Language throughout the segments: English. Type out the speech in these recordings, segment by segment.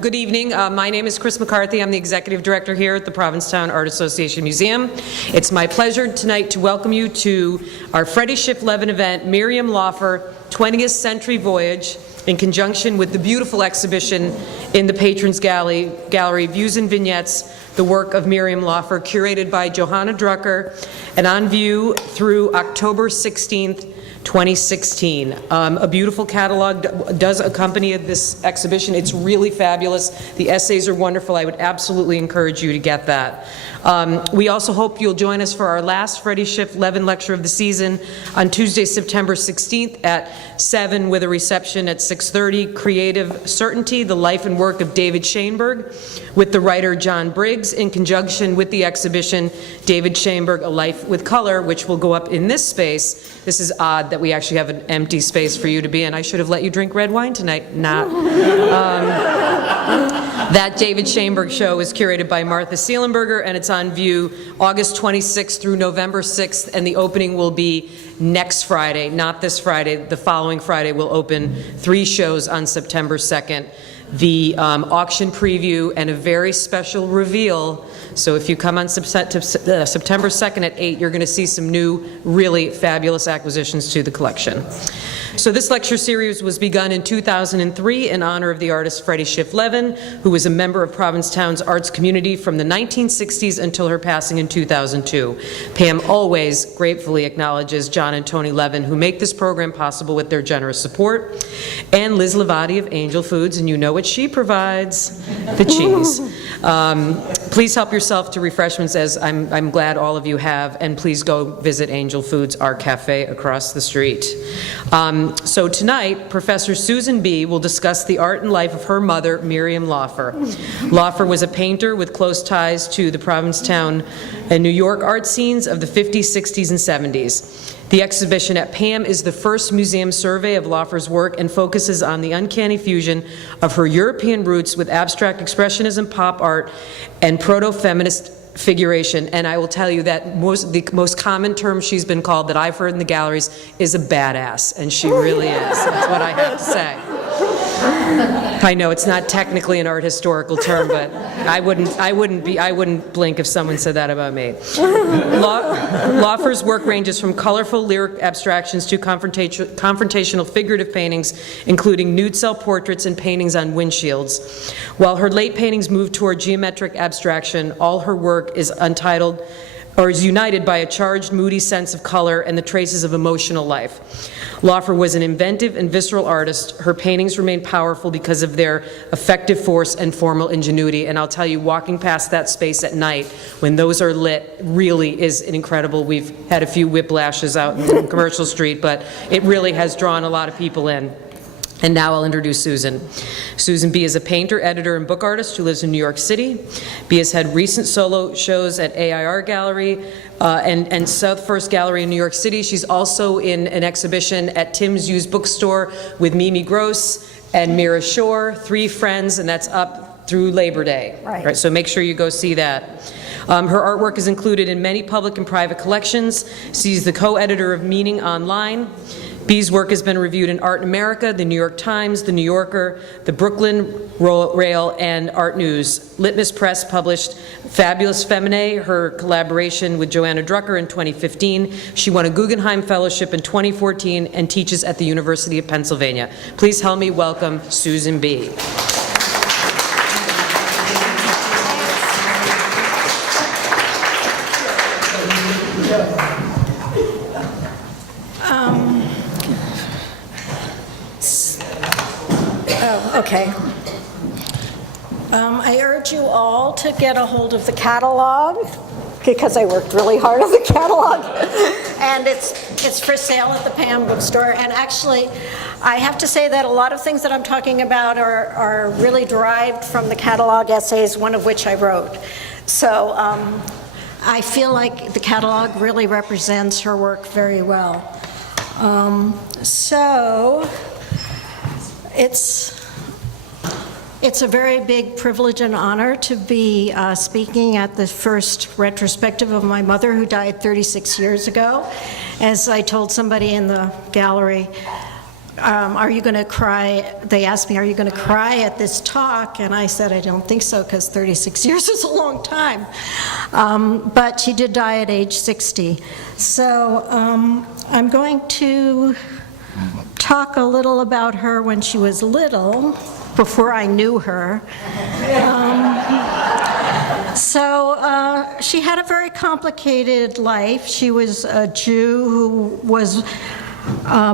Good evening. My name is Chris McCarthy. I'm the Executive Director here at the Provincetown Art Association Museum. It's my pleasure tonight to welcome you to our Fredi, Schiff, Levin event, Miriam Laufer, 20th Century Voyage, in conjunction with the beautiful exhibition in the Patrons Gallery, Views and Vignettes, the work of Miriam Laufer, curated by Johanna Drucker, and on view through October 16th, 2016. A beautiful catalog does accompany this exhibition. It's really fabulous. The essays are wonderful. I would absolutely encourage you to get that. We also hope you'll join us for our last Fredi, Schiff, Levin lecture of the season on Tuesday, September 16th at 7 with a reception at 6:30. Creative Certainty, the life and work of David Schoenberg, with the writer John Briggs, in conjunction with the exhibition David Schoenberg, A Life with Color, which will go up in this space. This is odd that we actually have an empty space for you to be in. I should have let you drink red wine tonight. Not. That David Schoenberg show is curated by Martha Seelenberger, and it's on view August 26th through November 6th, and the opening will be next Friday, not this Friday. The following Friday we'll open 3 shows on September 2nd. The auction preview and a very special reveal. So if you come on September 2nd at 8, you're going to see some new, really fabulous acquisitions to the collection. So this lecture series was begun in 2003 in honor of the artist Fredi, Schiff, Levin, who was a member of Provincetown's arts community from the 1960s until her passing in 2002. PAAM always gratefully acknowledges John and Tony Levin, who make this program possible with their generous support, and Liz Levati of Angel Foods, and you know what she provides, the cheese. Please help yourself to refreshments, as I'm glad all of you have, and please go visit Angel Foods, our cafe across the street. So tonight, Professor Susan B. will discuss the art and life of her mother, Miriam Laufer. Laufer was a painter with close ties to the Provincetown and New York art scenes of the 50s, 60s, and 70s. The exhibition at PAAM is the first museum survey of Laufer's work and focuses on the uncanny fusion of her European roots with abstract expressionism, pop art, and proto-feminist figuration. And I will tell you that the most common term she's been called that I've heard in the galleries is a badass, and she really is. That's what I have to say. I know it's not technically an art historical term, but I wouldn't blink if someone said that about me. Laufer's work ranges from colorful lyric abstractions to confrontational figurative paintings, including nude cell portraits and paintings on windshields. While her late paintings moved toward geometric abstraction, all her work is united by a charged, moody sense of color and the traces of emotional life. Laufer was an inventive and visceral artist. Her paintings remain powerful because of their effective force and formal ingenuity. And I'll tell you, walking past that space at night, when those are lit, really is incredible. We've had a few whiplashes out in Commercial Street, but it really has drawn a lot of people in. And now I'll introduce Susan. Susan B. is a painter, editor, and book artist who lives in New York City. B. has had recent solo shows at AIR Gallery and South First Gallery in New York City. She's also in an exhibition at Tim's Used Bookstore with Mimi Gross and Mira Shore, 3 friends, and that's up through Labor Day. Right, so make sure you go see that. Her artwork is included in many public and private collections. She's the co-editor of Meaning Online. B's work has been reviewed in Art in America, the New York Times, the New Yorker, the Brooklyn Rail, and Art News. Litmus Press published Fabulous Feminae, her collaboration with Johanna Drucker, in 2015. She won a Guggenheim Fellowship in 2014 and teaches at the University of Pennsylvania. Please help me welcome Susan B. Okay. I urge you all to get a hold of the catalog, because I worked really hard on the catalog, and it's for sale at the PAAM bookstore. And actually, I have to say that a lot of things that I'm talking about are really derived from the catalog essays, one of which I wrote. So I feel like the catalog really represents her work very well. So it's a very big privilege and honor to be speaking at the first retrospective of my mother, who died 36 years ago. As I told somebody in the gallery, are you going to cry? They asked me, are you going to cry at this talk? And I said, I don't think so, because 36 years is a long time. But she did die at age 60. So I'm going to talk a little about her when she was little, before I knew her. She had a very complicated life. She was a Jew who was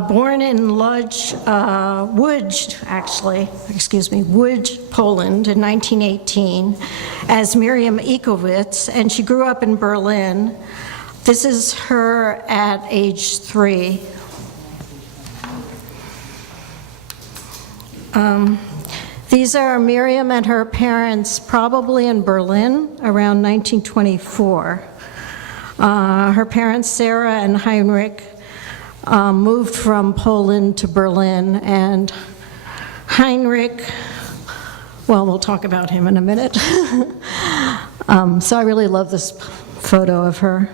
born in Łódź, Poland in 1918 as Miriam Ikowicz, and she grew up in Berlin. This is her at age 3. These are Miriam and her parents, probably in Berlin around 1924. Her parents, Sarah and Heinrich, moved from Poland to Berlin, and Heinrich, well, we'll talk about him in a minute. So I really love this photo of her.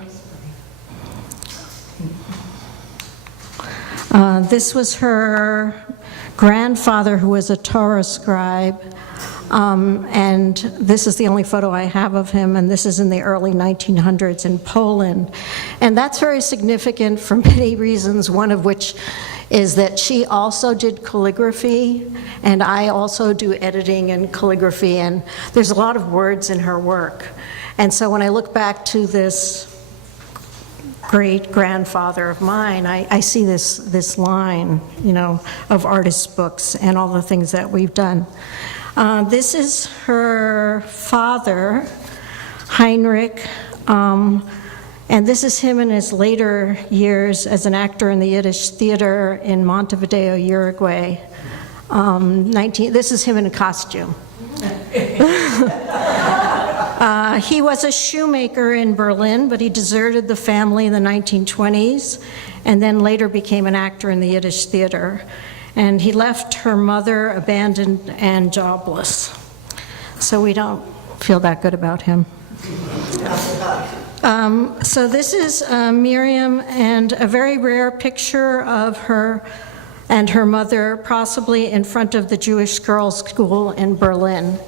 This was her grandfather, who was a Torah scribe, and this is the only photo I have of him, and this is in the early 1900s in Poland. And that's very significant for many reasons, one of which is that she also did calligraphy, and I also do editing and calligraphy, and there's a lot of words in her work. And so when I look back to this great-grandfather of mine, I see this line, you know, of artist books and all the things that we've done. This is her father, Heinrich, and this is him in his later years as an actor in the Yiddish theater in Montevideo, Uruguay. This is him in a costume. He was a shoemaker in Berlin, but he deserted the family in the 1920s and then later became an actor in the Yiddish theater. And he left her mother abandoned and jobless. So we don't feel that good about him. So this is Miriam, and a very rare picture of her and her mother, possibly in front of the Jewish girls' school in Berlin.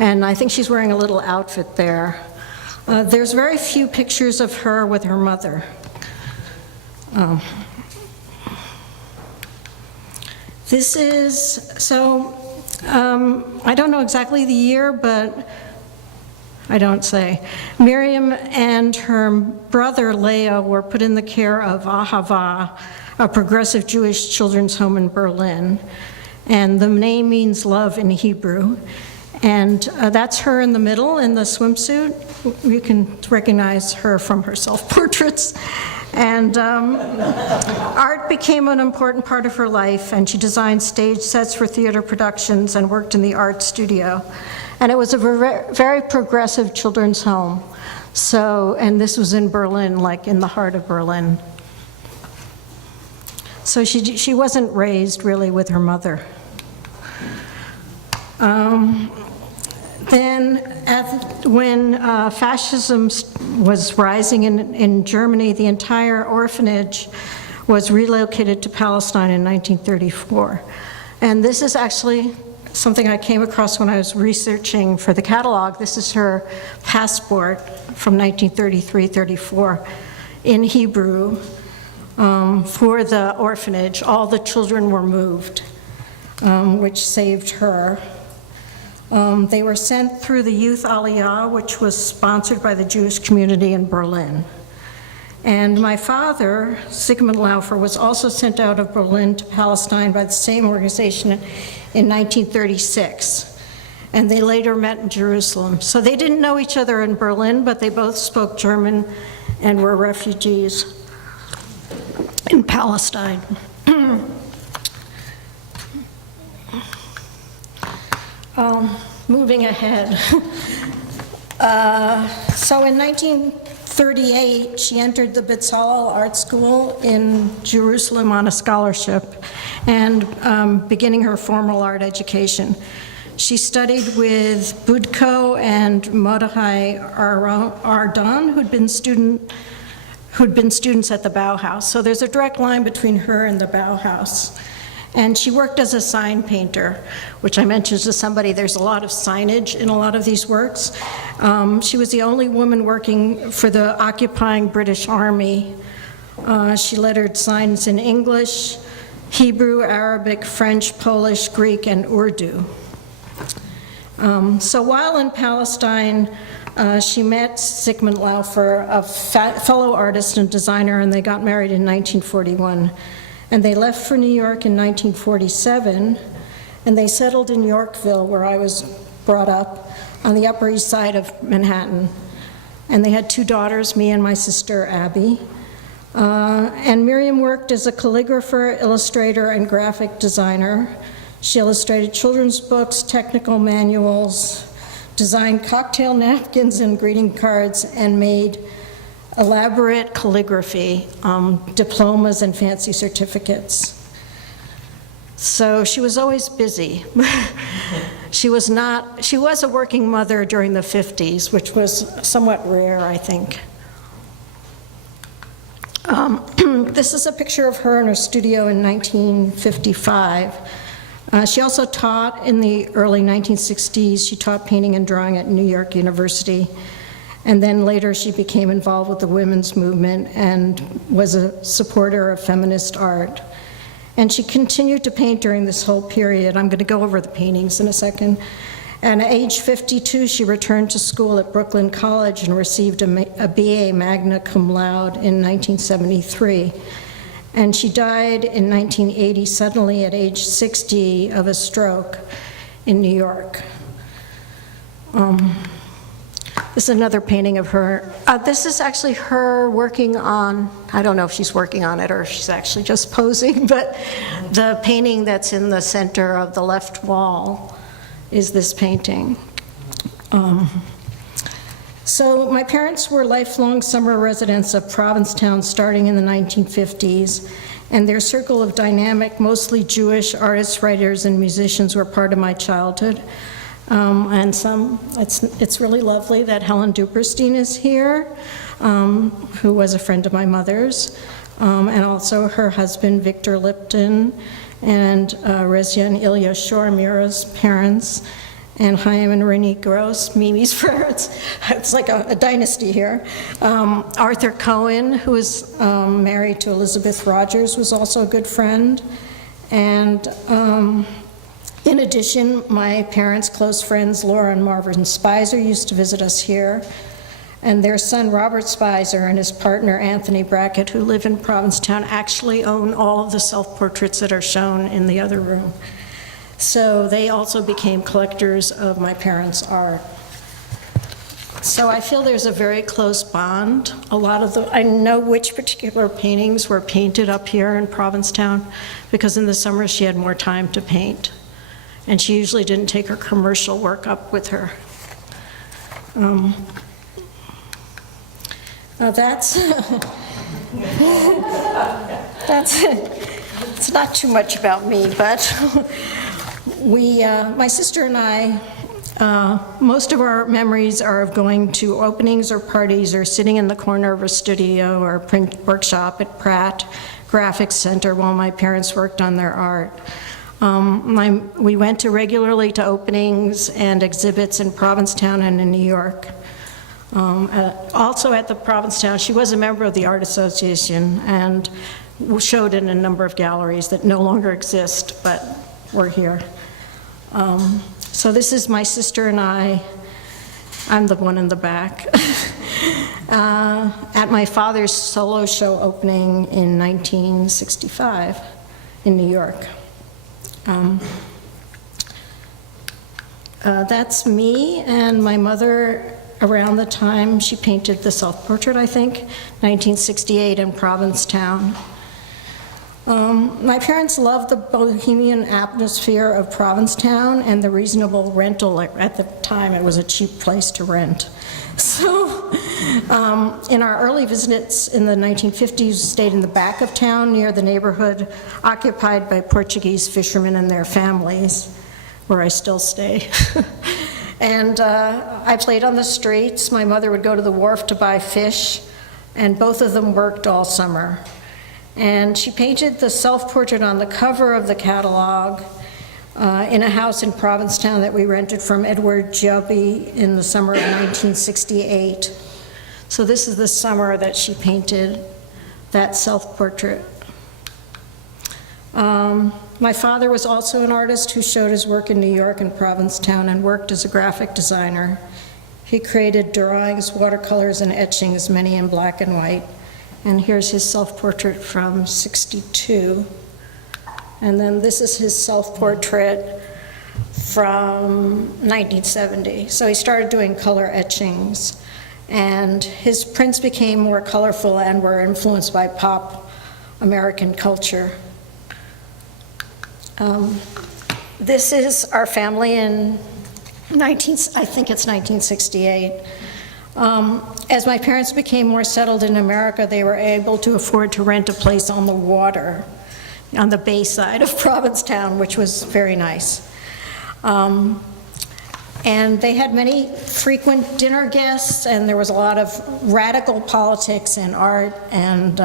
And I think she's wearing a little outfit there. There's very few pictures of her with her mother. This is, I don't know exactly the year, but I don't say. Miriam and her brother Leo were put in the care of Ahava, a progressive Jewish children's home in Berlin. And the name means love in Hebrew. And that's her in the middle in the swimsuit. You can recognize her from her self-portraits. And art became an important part of her life, and she designed stage sets for theater productions and worked in the art studio. And it was a very progressive children's home. So, and this was in Berlin, like in the heart of Berlin. So she wasn't raised really with her mother. Then when fascism was rising in Germany, the entire orphanage was relocated to Palestine in 1934. And this is actually something I came across when I was researching for the catalog. This is her passport from 1933-34 in Hebrew for the orphanage. All the children were moved, which saved her. They were sent through the Youth Aliyah, which was sponsored by the Jewish community in Berlin. And my father, Sigmund Laufer, was also sent out of Berlin to Palestine by the same organization in 1936. And they later met in Jerusalem. So they didn't know each other in Berlin, but they both spoke German and were refugees in Palestine. Moving ahead. So in 1938, she entered the Bezalel Art School in Jerusalem on a scholarship and beginning her formal art education. She studied with Budko and Mordechai Ardon, who'd been students at the Bauhaus. So there's a direct line between her and the Bauhaus. And she worked as a sign painter, which I mentioned to somebody, there's a lot of signage in a lot of these works. She was the only woman working for the occupying British Army. She lettered signs in English, Hebrew, Arabic, French, Polish, Greek, and Urdu. So while in Palestine, she met Sigmund Laufer, a fellow artist and designer, and they got married in 1941. And they left for New York in 1947, and they settled in Yorkville, where I was brought up, on the Upper East Side of Manhattan. And they had 2 daughters, me and my sister, Abby. And Miriam worked as a calligrapher, illustrator, and graphic designer. She illustrated children's books, technical manuals, designed cocktail napkins and greeting cards, and made elaborate calligraphy, diplomas and fancy certificates. So she was always busy. She was a working mother during the 50s, which was somewhat rare, I think. This is a picture of her in her studio in 1955. She also taught in the early 1960s. She taught painting and drawing at New York University. And then later she became involved with the women's movement and was a supporter of feminist art. And she continued to paint during this whole period. I'm going to go over the paintings in a second. And at age 52, she returned to school at Brooklyn College and received a BA magna cum laude in 1973. And she died in 1980 suddenly at age 60 of a stroke in New York. This is another painting of her. This is actually her working on, I don't know if she's working on it or if she's actually just posing, but the painting that's in the center of the left wall is this painting. So my parents were lifelong summer residents of Provincetown starting in the 1950s, and their circle of dynamic, mostly Jewish artists, writers, and musicians were part of my childhood. It's really lovely that Helen Duperstein is here, who was a friend of my mother's, and also her husband, Victor Lipton, and Rezia and Ilya Shor, Mira's parents, and Chaim and Rini Gross, Mimi's parents. It's like a dynasty here. Arthur Cohen, who was married to Elizabeth Rogers, was also a good friend. And in addition, my parents' close friends, Laura and Marvin Spicer, used to visit us here. And their son, Robert Spicer, and his partner, Anthony Brackett, who live in Provincetown, actually own all of the self-portraits that are shown in the other room. So they also became collectors of my parents' art. So I feel there's a very close bond. I know which particular paintings were painted up here in Provincetown, because in the summer she had more time to paint. And she usually didn't take her commercial work up with her. Now it's not too much about me, but my sister and I, most of our memories are of going to openings or parties or sitting in the corner of a studio or print workshop at Pratt Graphics Center while my parents worked on their art. We went regularly to openings and exhibits in Provincetown and in New York. Also at the Provincetown, she was a member of the Art Association and showed in a number of galleries that no longer exist, but were here. So this is my sister and I. I'm the one in the back. At my father's solo show opening in 1965 in New York. That's me and my mother around the time she painted the self-portrait, I think, 1968 in Provincetown. My parents loved the bohemian atmosphere of Provincetown and the reasonable rental. At the time, it was a cheap place to rent. So in our early visits in the 1950s, we stayed in the back of town near the neighborhood occupied by Portuguese fishermen and their families, where I still stay. And I played on the streets. My mother would go to the wharf to buy fish, and both of them worked all summer. And she painted the self-portrait on the cover of the catalog in a house in Provincetown that we rented from Edward Giobbi in the summer of 1968. So this is the summer that she painted that self-portrait. My father was also an artist who showed his work in New York and Provincetown and worked as a graphic designer. He created drawings, watercolors, and etchings, many in black and white. And here's his self-portrait from '62. And then this is his self-portrait from 1970. So he started doing color etchings. And his prints became more colorful and were influenced by pop American culture. This is our family in I think it's 1968. As my parents became more settled in America, they were able to afford to rent a place on the water, on the bay side of Provincetown, which was very nice. And they had many frequent dinner guests, and there was a lot of radical politics and art and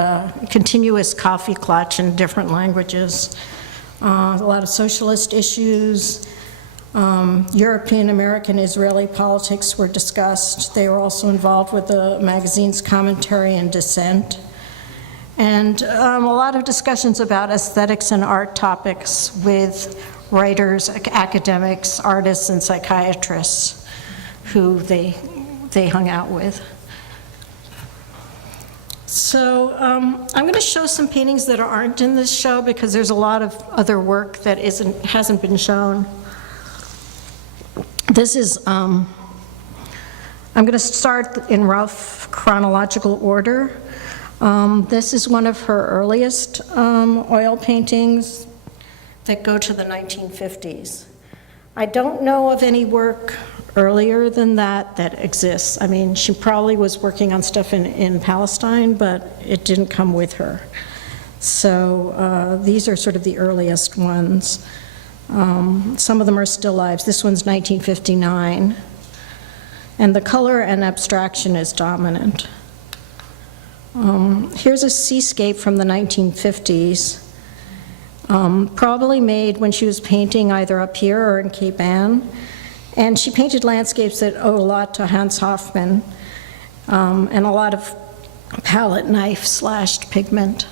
continuous coffee clutch in different languages. A lot of socialist issues. European, American, Israeli politics were discussed. They were also involved with the magazine's commentary and dissent. And a lot of discussions about aesthetics and art topics with writers, academics, artists, and psychiatrists who they hung out with. So I'm going to show some paintings that aren't in this show because there's a lot of other work that hasn't been shown. This is, I'm going to start in rough chronological order. This is one of her earliest oil paintings that go to the 1950s. I don't know of any work earlier than that exists. I mean, she probably was working on stuff in Palestine, but it didn't come with her. So these are sort of the earliest ones. Some of them are still lives. This one's 1959. And the color and abstraction is dominant. Here's a seascape from the 1950s, probably made when she was painting either up here or in Cape Ann. And she painted landscapes that owe a lot to Hans Hofmann, and a lot of palette knife slashed pigment.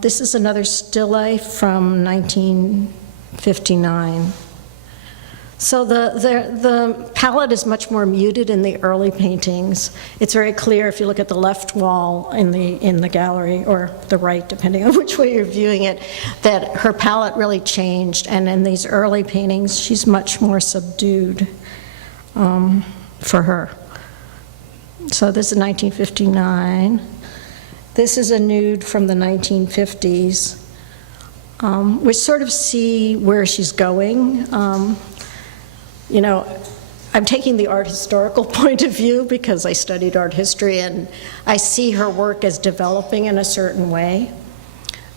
This is another still life from 1959. So the palette is much more muted in the early paintings. It's very clear if you look at the left wall in the gallery, or the right, depending on which way you're viewing it, that her palette really changed. And in these early paintings, she's much more subdued for her. So this is 1959. This is a nude from the 1950s. We sort of see where she's going. You know, I'm taking the art historical point of view because I studied art history, and I see her work as developing in a certain way.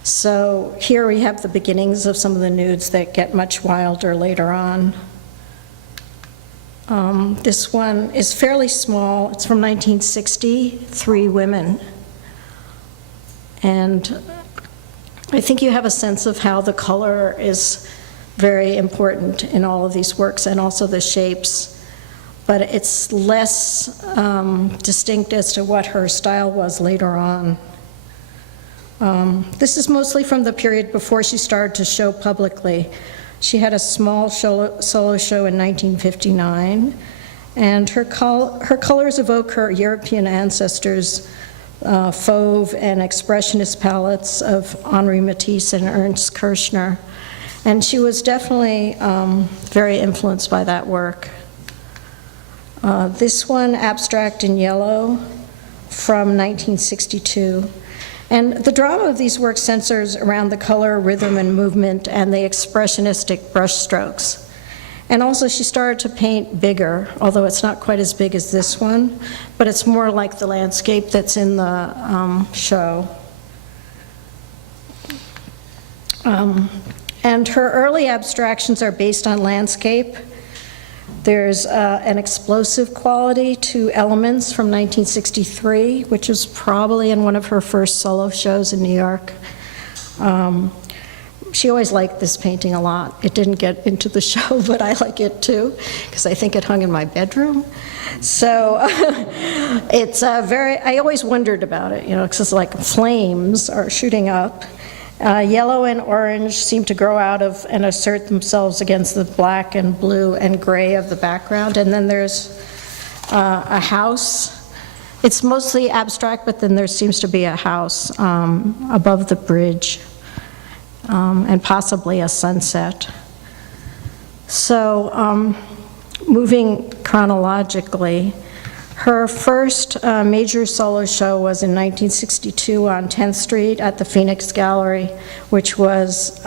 So here we have the beginnings of some of the nudes that get much wilder later on. This one is fairly small. It's from 1960, 3 women. And I think you have a sense of how the color is very important in all of these works, and also the shapes, but it's less distinct as to what her style was later on. This is mostly from the period before she started to show publicly. She had a small solo show in 1959, and her colors evoke her European ancestors' fauve and expressionist palettes of Henri Matisse and Ernst Kirchner. And she was definitely very influenced by that work. This one, Abstract in Yellow, from 1962. And the drama of these works centers around the color, rhythm, and movement, and the expressionistic brushstrokes. And also she started to paint bigger, although it's not quite as big as this one, but it's more like the landscape that's in the show. And her early abstractions are based on landscape, There's an explosive quality to Elements from 1963, which was probably in one of her first solo shows in New York. She always liked this painting a lot. It didn't get into the show, but I like it too, because I think it hung in my bedroom. So it's I always wondered about it, because it's like flames are shooting up. Yellow and orange seem to grow out of and assert themselves against the black and blue and gray of the background. And then there's a house. It's mostly abstract, but then there seems to be a house above the bridge. And possibly a sunset. So, moving chronologically, her first major solo show was in 1962 on 10th Street at the Phoenix Gallery, which was,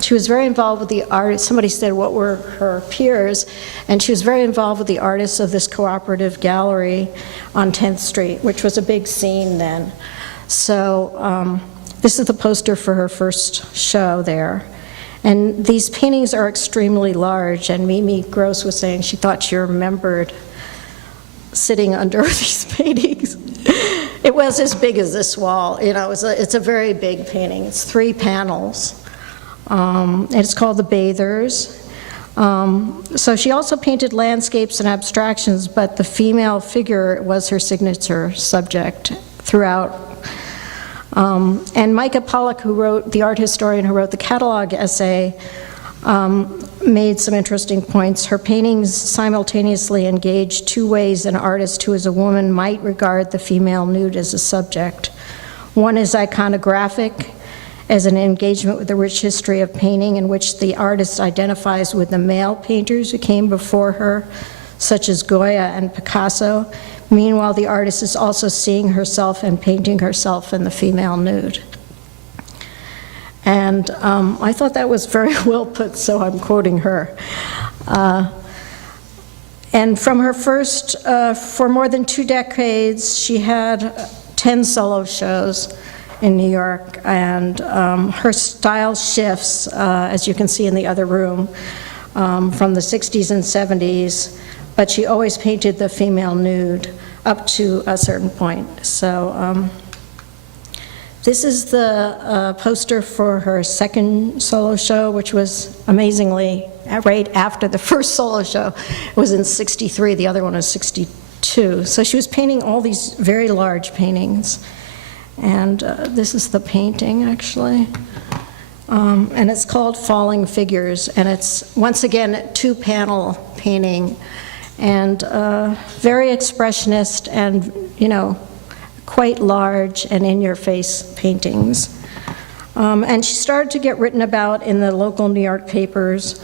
she was very involved with the artists. Somebody said, what were her peers? And she was very involved with the artists of this cooperative gallery on 10th Street, which was a big scene then. So, this is the poster for her first show there. And these paintings are extremely large, and Mimi Gross was saying she thought she remembered sitting under these paintings. It was as big as this wall. It's a very big painting. It's 3 panels. And it's called The Bathers. So she also painted landscapes and abstractions, but the female figure was her signature subject throughout. And Micah Pollock, the art historian who wrote the catalog essay, made some interesting points. Her paintings simultaneously engage 2 ways an artist who is a woman might regard the female nude as a subject. One is iconographic, as an engagement with the rich history of painting in which the artist identifies with the male painters who came before her, such as Goya and Picasso. Meanwhile, the artist is also seeing herself and painting herself in the female nude. And I thought that was very well put, so I'm quoting her. And from her first, for more than 2 decades, she had 10 solo shows in New York, and her style shifts, as you can see in the other room, from the 60s and 70s, but she always painted the female nude up to a certain point. So this is the poster for her second solo show, which was amazingly right after the first solo show. It was in 63, the other one was 62. So she was painting all these very large paintings. And this is the painting, actually. And it's called Falling Figures, and it's, once again, a 2-panel painting, and very expressionist and, quite large and in-your-face paintings. And she started to get written about in the local New York papers.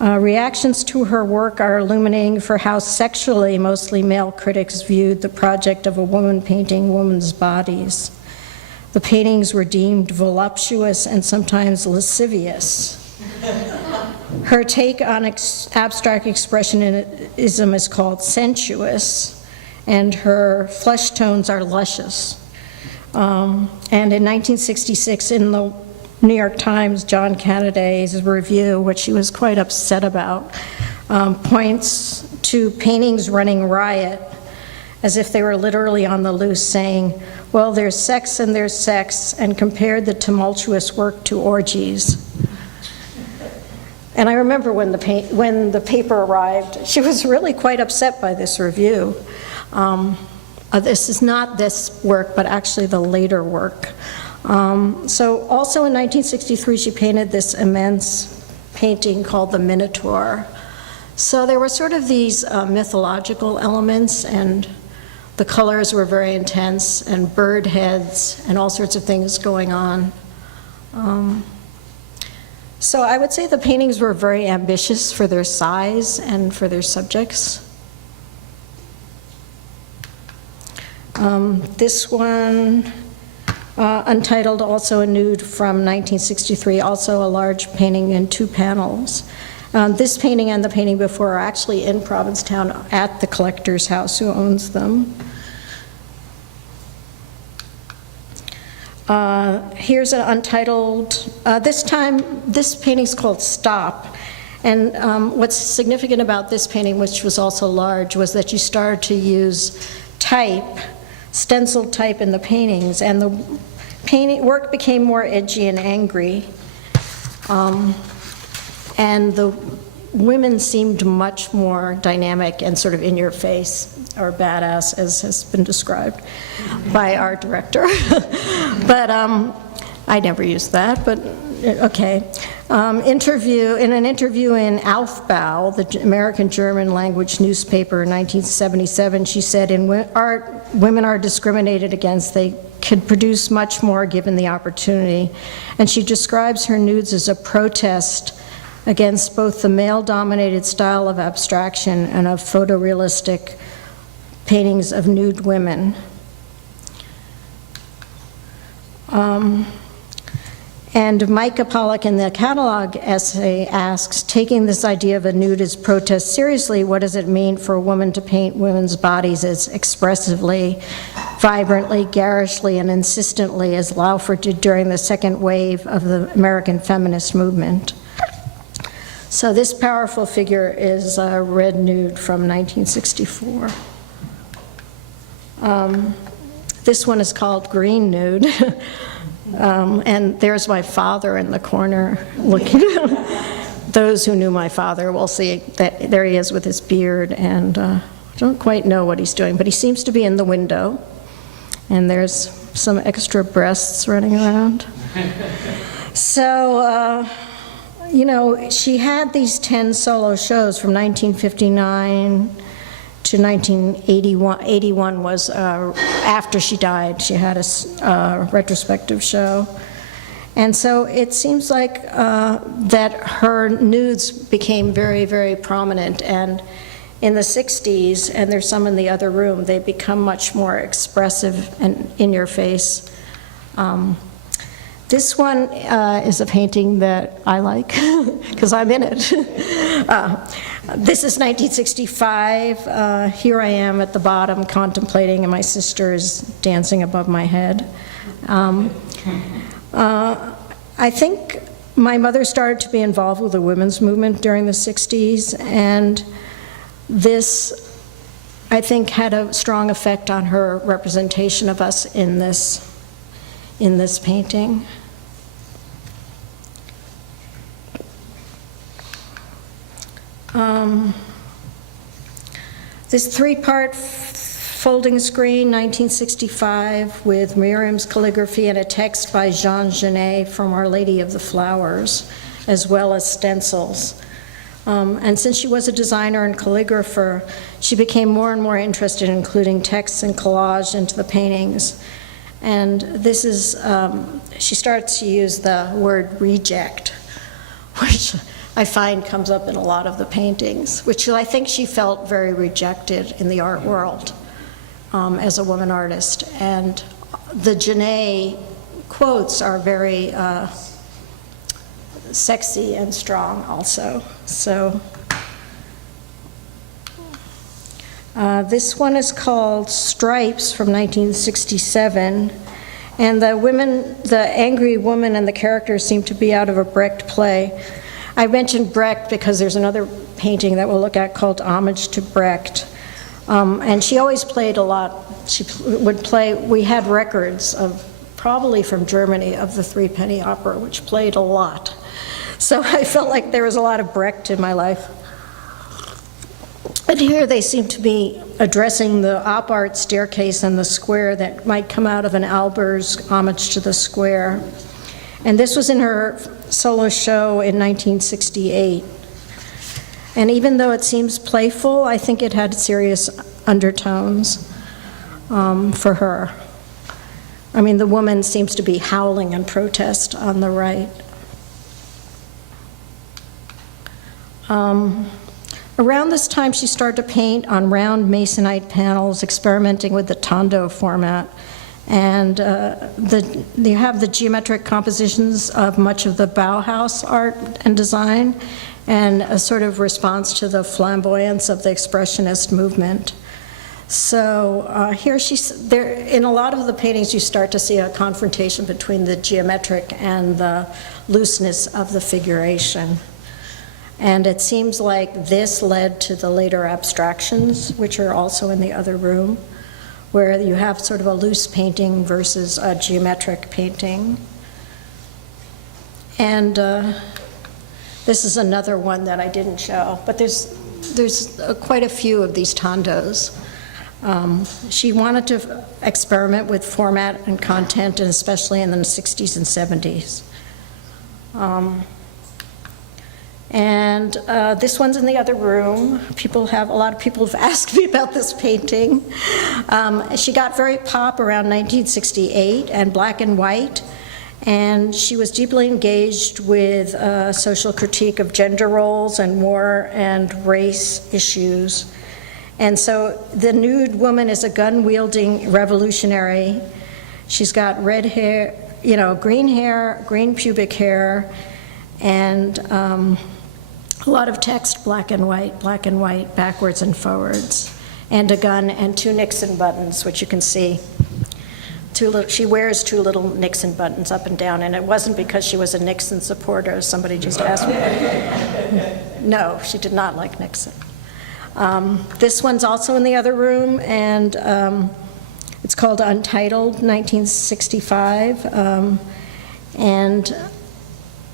Reactions to her work are illuminating for how sexually mostly male critics viewed the project of a woman painting women's bodies. The paintings were deemed voluptuous and sometimes lascivious. Her take on abstract expressionism is called sensuous, and her flesh tones are luscious. And in 1966, in the New York Times, John Cannaday's review, which she was quite upset about, points to paintings running riot, as if they were literally on the loose, saying, well, there's sex, and compared the tumultuous work to orgies. And I remember when the paper arrived, she was really quite upset by this review. This is not this work, but actually the later work. So also in 1963, she painted this immense painting called the Minotaur. So there were sort of these mythological elements, and the colors were very intense, and bird heads, and all sorts of things going on. So I would say the paintings were very ambitious for their size and for their subjects. This one, Untitled, also a nude from 1963, also a large painting in 2 panels. This painting and the painting before are actually in Provincetown at the collector's house who owns them. Here's an Untitled, this time, this painting's called Stop, And what's significant about this painting, which was also large, was that you started to use type, stenciled type in the paintings, and the work became more edgy and angry. And the women seemed much more dynamic and sort of in your face, or badass, as has been described by our director. But I never used that, but okay. In an interview in Aufbau, the American German language newspaper in 1977, she said, in art, women are discriminated against. They could produce much more given the opportunity. And she describes her nudes as a protest against both the male-dominated style of abstraction and of photorealistic paintings of nude women. And Micah Pollock in the catalog essay asks, taking this idea of a nude as protest seriously, what does it mean for a woman to paint women's bodies as expressively, vibrantly, garishly, and insistently as Laufer did during the second wave of the American feminist movement? So this powerful figure is a red nude from 1964. This one is called Green Nude. And there's my father in the corner looking. Those who knew my father will see that there he is with his beard, and I don't quite know what he's doing, but he seems to be in the window. And there's some extra breasts running around. So, you know, she had these 10 solo shows from 1959 to 1981. 81 was after she died. She had a retrospective show. And so it seems like that her nudes became very, very prominent. And in the 60s, and there's some in the other room, they become much more expressive and in your face. This one is a painting that I like, because I'm in it. This is 1965. Here I am at the bottom contemplating, and my sister is dancing above my head. I think my mother started to be involved with the women's movement during the 60s, and this, I think, had a strong effect on her representation of us in this painting. This three-part folding screen, 1965, with Miriam's calligraphy and a text by Jean Genet from Our Lady of the Flowers, as well as stencils. And since she was a designer and calligrapher, she became more and more interested in including texts and collage into the paintings. And this is, she starts to use the word reject, which I find comes up in a lot of the paintings, which I think she felt very rejected in the art world as a woman artist. And the Genet quotes are very sexy and strong also. So this one is called Stripes from 1967. And the angry woman and the characters seem to be out of a Brecht play. I mentioned Brecht because there's another painting that we'll look at called Homage to Brecht. And she always played a lot. She would play, we had records of, probably from Germany, of the Threepenny Opera, which played a lot. So I felt like there was a lot of Brecht in my life. And here they seem to be addressing the op art staircase and the square that might come out of an Albers Homage to the Square. And this was in her solo show in 1968. And even though it seems playful, I think it had serious undertones for her. I mean, the woman seems to be howling in protest on the right. Around this time, she started to paint on round masonite panels, experimenting with the Tondo format. And you have the geometric compositions of much of the Bauhaus art and design, and a sort of response to the flamboyance of the Expressionist movement. So here there, in a lot of the paintings, you start to see a confrontation between the geometric and the looseness of the figuration. And it seems like this led to the later abstractions, which are also in the other room, where you have sort of a loose painting versus a geometric painting. And this is another one that I didn't show, but there's quite a few of these tondos. She wanted to experiment with format and content, and especially in the 60s and 70s. This one's in the other room. A lot of people have asked me about this painting. She got very pop around 1968 and black and white, and she was deeply engaged with social critique of gender roles and war and race issues. And so the nude woman is a gun-wielding revolutionary. She's got red hair, green pubic hair, and a lot of text, black and white, backwards and forwards, and a gun and 2 Nixon buttons, which you can see. She wears 2 little Nixon buttons up and down, and it wasn't because she was a Nixon supporter. Somebody just asked me. No, she did not like Nixon. This one's also in the other room, and it's called Untitled, 1965. And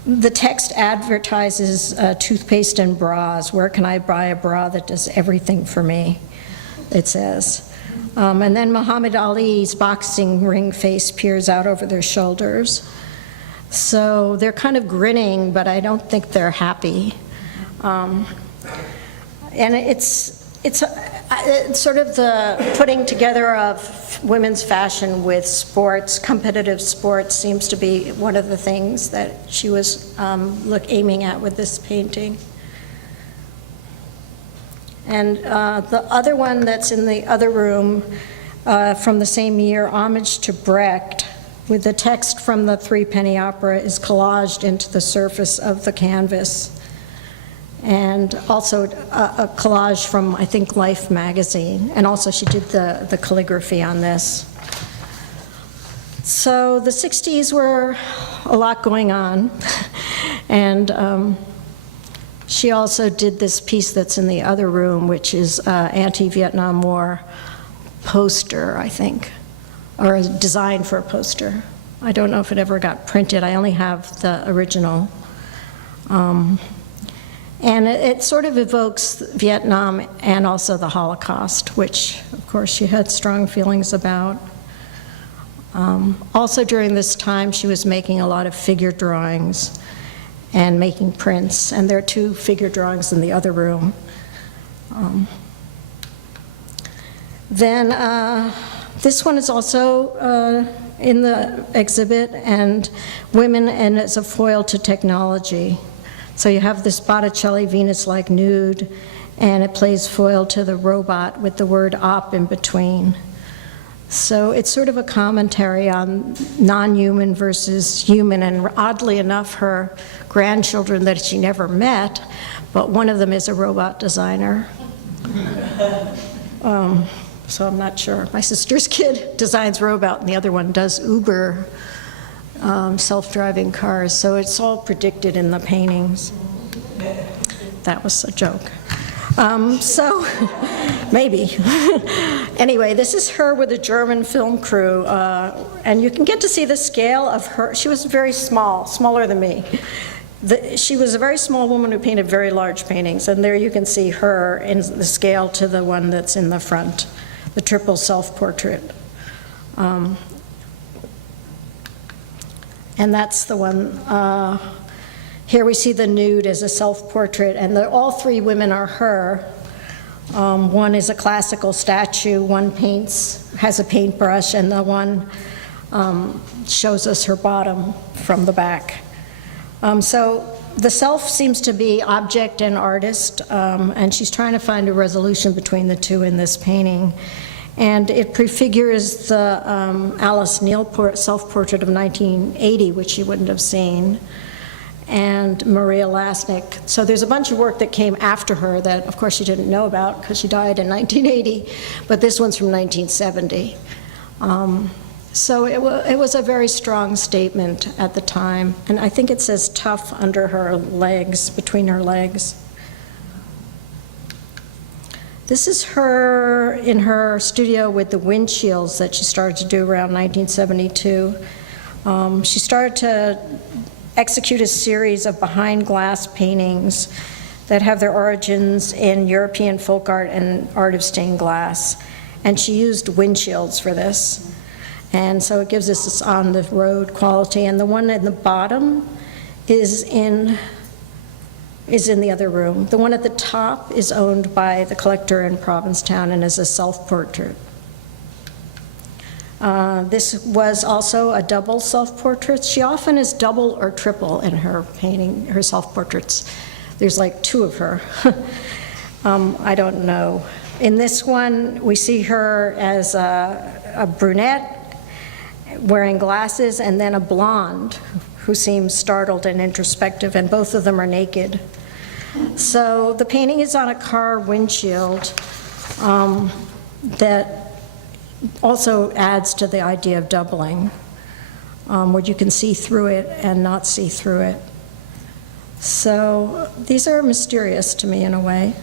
the text advertises toothpaste and bras. Where can I buy a bra that does everything for me? It says. And then Muhammad Ali's boxing ring face peers out over their shoulders. So they're kind of grinning, but I don't think they're happy. And it's sort of the putting together of women's fashion with sports. Competitive sports seems to be one of the things that she was aiming at with this painting. And the other one that's in the other room from the same year, Homage to Brecht, with the text from the Threepenny Opera, is collaged into the surface of the canvas. And also a collage from, I think, Life magazine. And also she did the calligraphy on this. So the 60s were a lot going on. And she also did this piece that's in the other room, which is anti-Vietnam War poster, I think, or a design for a poster. I don't know if it ever got printed. I only have the original. And it sort of evokes Vietnam and also the Holocaust, which, of course, she had strong feelings about. Also during this time, she was making a lot of figure drawings and making prints, and there are 2 figure drawings in the other room. Then this one is also in the exhibit, and women and as a foil to technology. So you have this Botticelli Venus-like nude, and it plays foil to the robot with the word op in between. So it's sort of a commentary on non-human versus human, and oddly enough, her grandchildren that she never met, but one of them is a robot designer. So I'm not sure. My sister's kid designs robot, and the other one does Uber self-driving cars, so it's all predicted in the paintings. That was a joke. So, maybe. Anyway, this is her with a German film crew, and you can get to see the scale of her. She was very small, smaller than me. She was a very small woman who painted very large paintings, and there you can see her in the scale to the one that's in the front, the triple self-portrait. And that's the one. Here we see the nude as a self-portrait, and all 3 women are her. One is a classical statue, one has a paintbrush, and the one shows us her bottom from the back. So the self seems to be object and artist, and she's trying to find a resolution between the 2 in this painting. And it prefigures the Alice Neal self-portrait of 1980, which you wouldn't have seen, and Maria Lasnik. So there's a bunch of work that came after her that, of course, she didn't know about because she died in 1980, but this one's from 1970. So it was a very strong statement at the time, and I think it says tough under her legs, between her legs. This is her in her studio with the windshields that she started to do around 1972. She started to execute a series of behind glass paintings that have their origins in European folk art and art of stained glass. And she used windshields for this. And so it gives us this on-the-road quality. And the one in the bottom is in the other room. The one at the top is owned by the collector in Provincetown and is a self-portrait. This was also a double self-portrait. She often is double or triple in her painting, her self-portraits. There's like 2 of her. I don't know. In this one, we see her as a brunette wearing glasses, and then a blonde who seems startled and introspective, and both of them are naked. So the painting is on a car windshield that also adds to the idea of doubling, where you can see through it and not see through it. So these are mysterious to me in a way.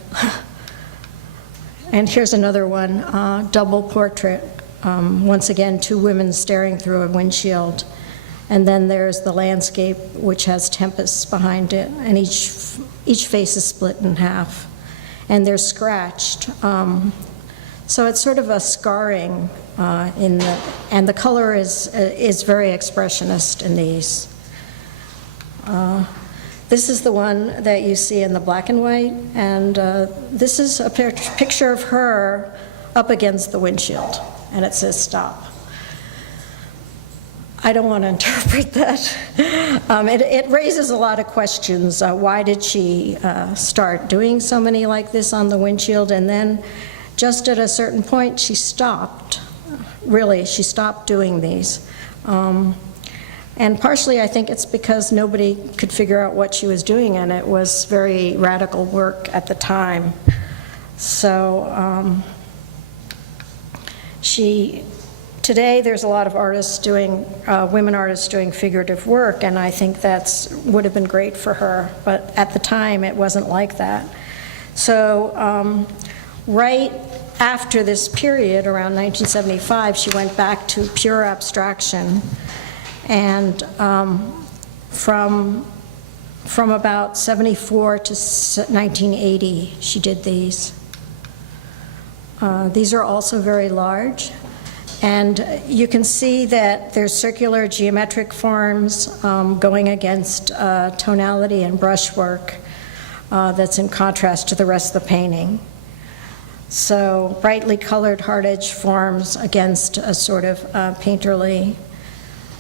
And here's another one, double portrait. Once again, 2 women staring through a windshield. And then there's the landscape, which has tempests behind it, and each face is split in half. And they're scratched. So it's sort of a scarring and the color is very expressionist in these. This is the one that you see in the black and white, and this is a picture of her up against the windshield, and it says stop. I don't want to interpret that. It raises a lot of questions. Why did she start doing so many like this on the windshield? And then just at a certain point, she stopped. Really, she stopped doing these. And partially, I think it's because nobody could figure out what she was doing, and it was very radical work at the time. So today there's a lot of artists doing, women artists doing figurative work, and I think that's would have been great for her, but at the time it wasn't like that. So right after this period, around 1975, she went back to pure abstraction, and from about 74 to 1980, she did these. These are also very large, and you can see that there's circular geometric forms going against tonality and brushwork that's in contrast to the rest of the painting. So brightly colored hard edge forms against a sort of painterly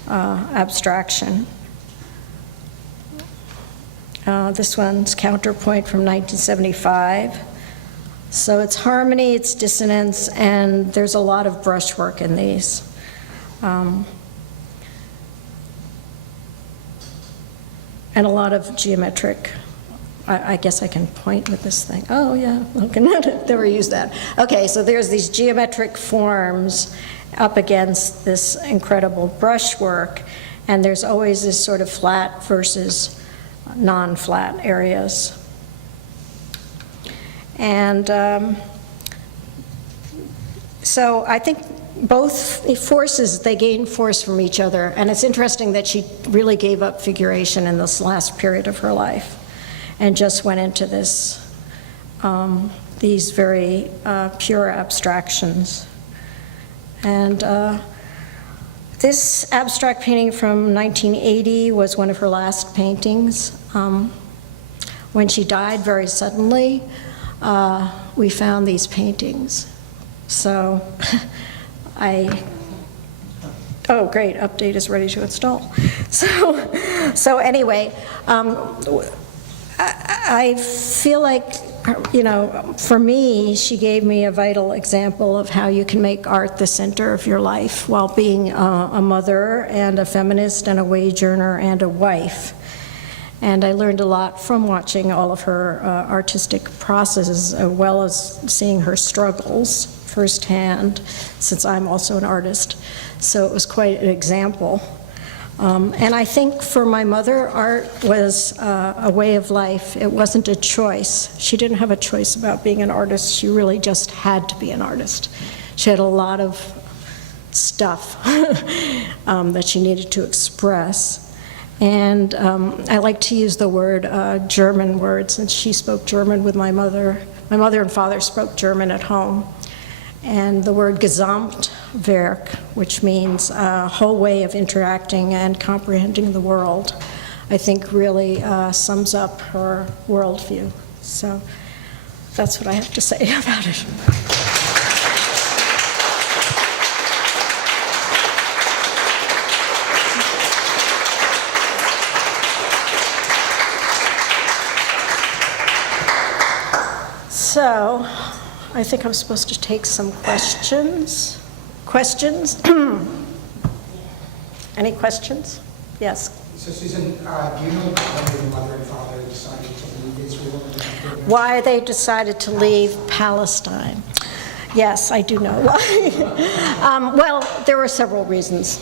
abstraction. This one's Counterpoint from 1975. So it's harmony, it's dissonance, and there's a lot of brushwork in these. And a lot of geometric. I guess I can point with this thing. Oh, yeah, okay, never use that. Okay, so there's these geometric forms up against this incredible brushwork, and there's always this sort of flat versus non-flat areas. And so I think both forces, they gain force from each other, and it's interesting that she really gave up figuration in this last period of her life and just went into this, these very pure abstractions. And this abstract painting from 1980 was one of her last paintings. When she died very suddenly, we found these paintings. So oh great, update is ready to install. So anyway, I feel like, you know, for me, she gave me a vital example of how you can make art the center of your life while being a mother and a feminist and a wage earner and a wife. And I learned a lot from watching all of her artistic processes, as well as seeing her struggles firsthand, since I'm also an artist. So it was quite an example. And I think for my mother, art was a way of life. It wasn't a choice. She didn't have a choice about being an artist. She really just had to be an artist. She had a lot of stuff that she needed to express. And I like to use the word German word, since she spoke German with my mother. My mother and father spoke German at home. And the word Gesamtwerk, which means a whole way of interacting and comprehending the world, I think really sums up her worldview. So that's what I have to say about it. So, I think I'm supposed to take some questions. Questions? Any questions? Yes. So, Susan, do you know why your mother and father decided to leave Israel? Why they decided to leave Palestine? Yes, I do know why. Well, there were several reasons.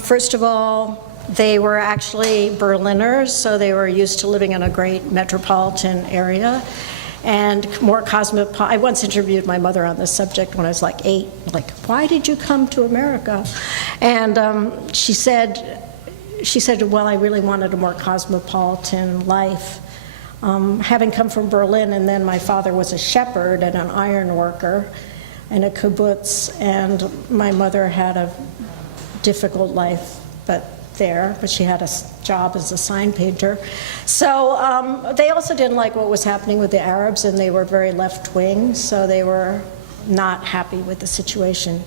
First of all, they were actually Berliners, so they were used to living in a great metropolitan area. And more cosmopolitan. I once interviewed my mother on this subject when I was like 8. Like, why did you come to America? And she said, well, I really wanted a more cosmopolitan life. Having come from Berlin, and then my father was a shepherd and an iron worker in a kibbutz, and my mother had a difficult life, but she had a job as a sign painter. So they also didn't like what was happening with the Arabs, and they were very left-wing, so they were not happy with the situation.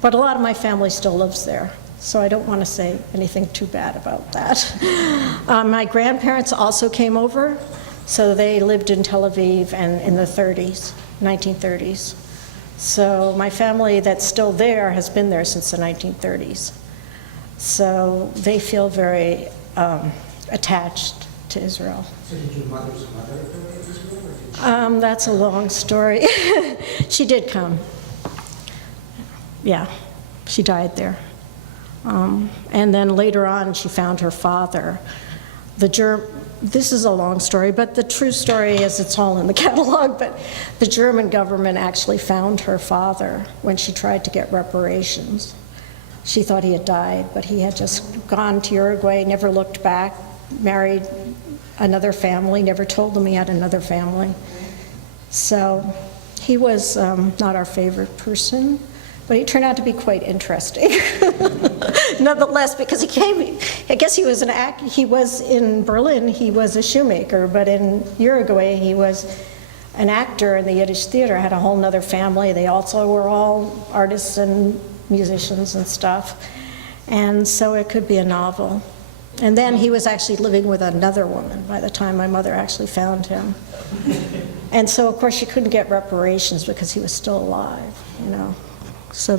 But a lot of my family still lives there, so I don't want to say anything too bad about that. My grandparents also came over, so they lived in Tel Aviv and in the 1930s. So my family that's still there has been there since the 1930s. So they feel very attached to Israel. So did your mother's mother go to Israel? Or did she... That's a long story. She did come. Yeah, she died there. And then later on, she found her father. This is a long story, but the true story is it's all in the catalog, but the German government actually found her father when she tried to get reparations. She thought he had died, but he had just gone to Uruguay, never looked back, married another family, never told them he had another family. So he was not our favorite person, but he turned out to be quite interesting. Nonetheless, because he came, I guess he was he was in Berlin, he was a shoemaker, but in Uruguay, he was an actor in the Yiddish theater, had a whole nother family. They also were all artists and musicians and stuff, and so it could be a novel. And then he was actually living with another woman by the time my mother actually found him. And so of course she couldn't get reparations because he was still alive, you know. So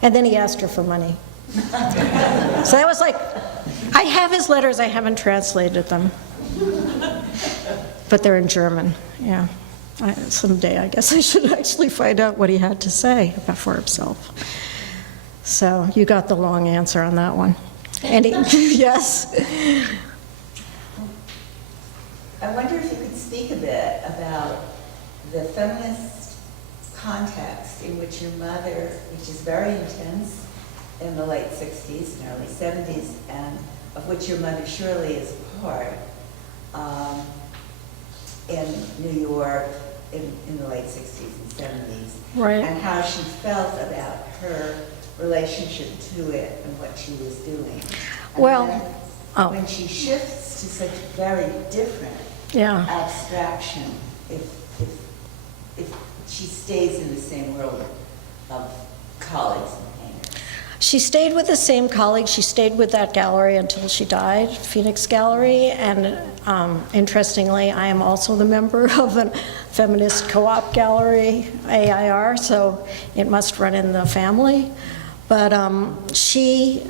and then he asked her for money. So that was like, I have his letters, I haven't translated them. But they're in German, yeah. Someday I guess I should actually find out what he had to say about for himself. So you got the long answer on that one. Yes. I wonder if you could speak a bit about the feminist context in which your mother, which is very intense in the late 60s and early 70s, and of which your mother surely is a part, in New York in the late 60s and 70s, Right. and how she felt about her relationship to it and what she was doing. And Well, then when she shifts to such very different Yeah. abstraction, if she stays in the same world of colleagues and painters. She stayed with the same colleague. She stayed with that gallery until she died, Phoenix Gallery. And interestingly, I am also the member of a feminist co-op gallery, AIR, so it must run in the family. But she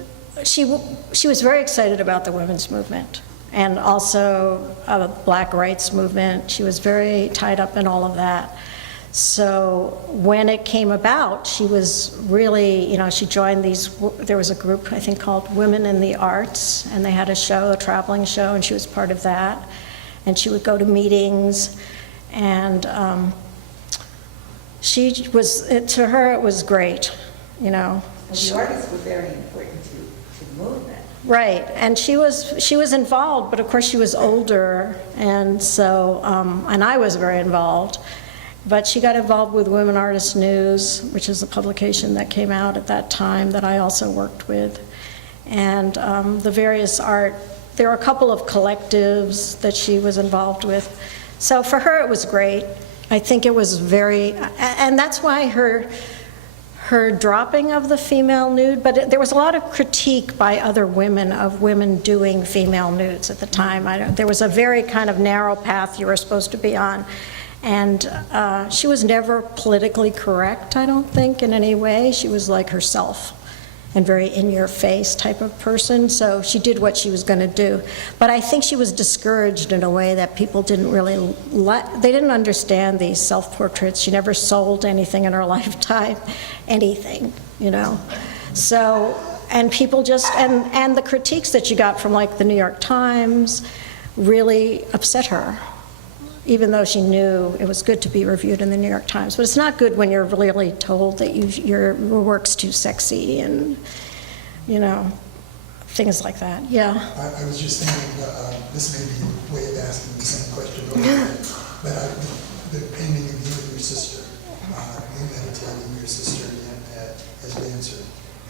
was very excited about the women's movement. and also a Black rights movement. She was very tied up in all of that. So when it came about, she was really, you know, she joined there was a group, I think, called Women in the Arts, and they had a show, a traveling show, and she was part of that. And she would go to meetings, and to her, it was great, you know. Well, the artists were very important to the movement. Right, and she was involved, but of course she was older, and so, and I was very involved. But she got involved with Women Artists News, which is a publication that came out at that time that I also worked with. And the various there were a couple of collectives that she was involved with. So for her, it was great. I think it was and that's why her dropping of the female nude, but there was a lot of critique by other women of women doing female nudes at the time. There was a very kind of narrow path you were supposed to be on. And she was never politically correct, I don't think, in any way. She was like herself and very in-your-face type of person, so she did what she was going to do. But I think she was discouraged in a way that people didn't really they didn't understand these self-portraits. She never sold anything in her lifetime, anything, you know. So, and people just, and the critiques that she got from like the New York Times really upset her, even though she knew it was good to be reviewed in the New York Times. But it's not good when you're really told that your work's too sexy and, you know, things like that. Yeah. I was just thinking, this may be a way of asking the same question, but the painting of you and your sister, you meditating your sister as dancer,